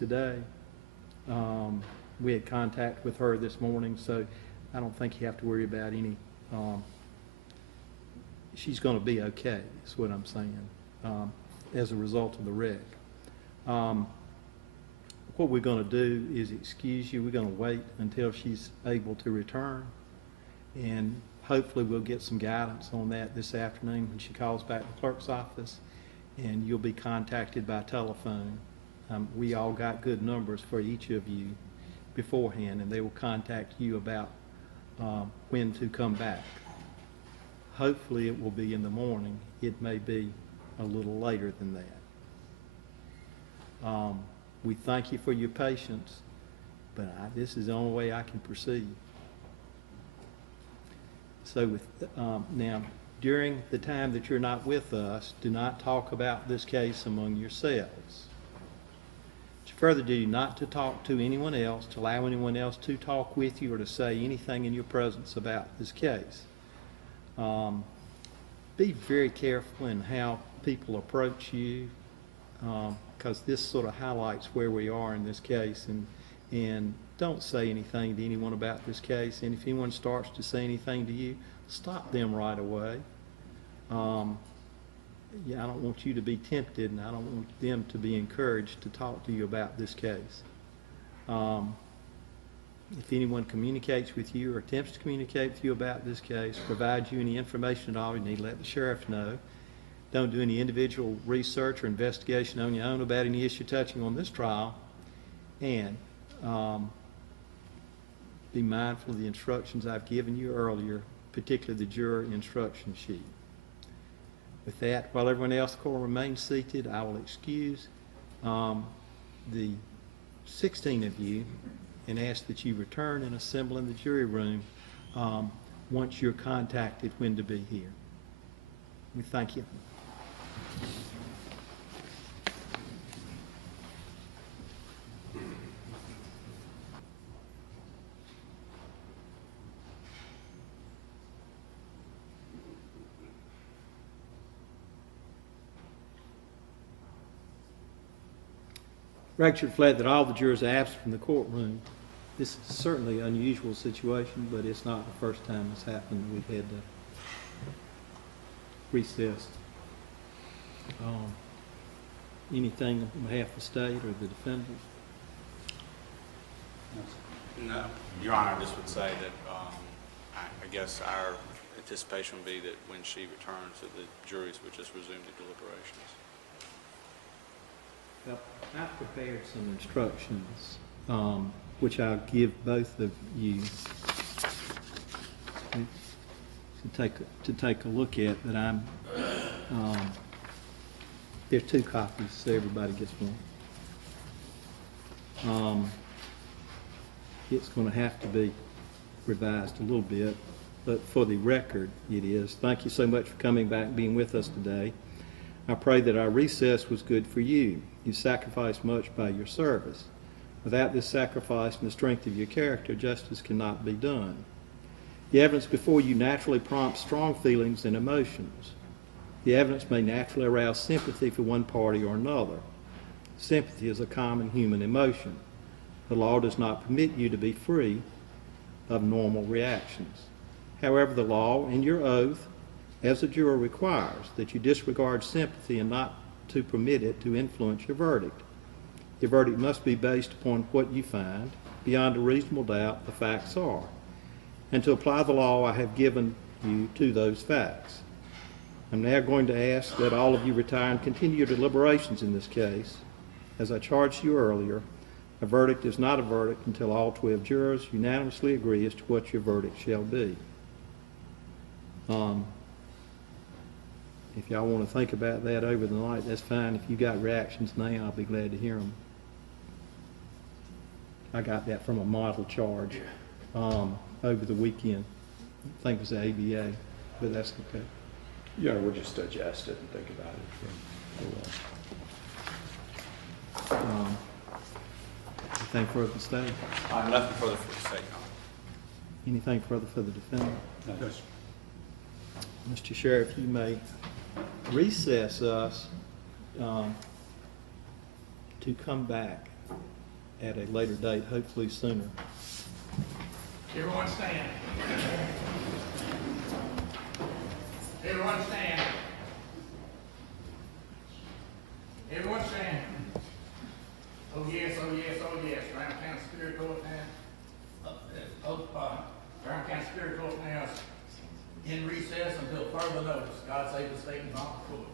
today. We had contact with her this morning, so I don't think you have to worry about any. She's going to be okay, is what I'm saying, as a result of the wreck. What we're going to do is excuse you. We're going to wait until she's able to return, and hopefully we'll get some guidance on that this afternoon when she calls back the clerk's office, and you'll be contacted by telephone. We all got good numbers for each of you beforehand, and they will contact you about when to come back. Hopefully it will be in the morning. It may be a little later than that. We thank you for your patience, but this is the only way I can proceed. So with, now, during the time that you're not with us, do not talk about this case among yourselves. It's further duty not to talk to anyone else, to allow anyone else to talk with you or to say anything in your presence about this case. Be very careful in how people approach you, because this sort of highlights where we are in this case, and don't say anything to anyone about this case, and if anyone starts to say anything to you, stop them right away. Yeah, I don't want you to be tempted, and I don't want them to be encouraged to talk to you about this case. If anyone communicates with you or attempts to communicate with you about this case, provides you any information at all, you need to let the sheriff know. Don't do any individual research or investigation on your own about any issue touching on this trial, and be mindful of the instructions I've given you earlier, particularly the juror instruction sheet. With that, while everyone else will remain seated, I will excuse the 16 of you and ask that you return and assemble in the jury room once you're contacted when to be here. We thank you. Record reflect that all the jurors are absent from the courtroom. This is certainly an unusual situation, but it's not the first time it's happened. We've had to recess. Anything on behalf of the state or the defendant? No, Your Honor, I just would say that I guess our anticipation would be that when she returns, that the juries would just resume the deliberations. Well, I've prepared some instructions, which I'll give both of you to take a look at. But I'm there's 2 copies, so everybody gets one. It's going to have to be revised a little bit, but for the record, it is. Thank you so much for coming back and being with us today. I pray that our recess was good for you. You sacrificed much by your service. Without this sacrifice and the strength of your character, justice cannot be done. The evidence before you naturally prompts strong feelings and emotions. The evidence may naturally arouse sympathy for one party or another. Sympathy is a common human emotion. The law does not permit you to be free of normal reactions. However, the law and your oath as a juror requires that you disregard sympathy and not to permit it to influence your verdict. Your verdict must be based upon what you find, beyond a reasonable doubt, the facts are, and to apply the law I have given you to those facts. I'm now going to ask that all of you retire and continue your deliberations in this case. As I charged you earlier, a verdict is not a verdict until all 12 jurors unanimously agree as to what your verdict shall be. If y'all want to think about that over the night, that's fine. If you got reactions now, I'll be glad to hear them. I got that from a model charge over the weekend. I think it was the ABA, but that's okay. Yeah, we'll just digest it and think about it. Anything further to say? Nothing further for the state. Anything further for the defendant? No. Yes. Mr. Sheriff, you may recess us to come back at a later date, hopefully sooner. Everyone stand. Everyone stand. Everyone stand. Oh yes, oh yes, oh yes. Brown County Superior Court now. Brown County Superior Court now is in recess until further notice. God save the state and honor the court.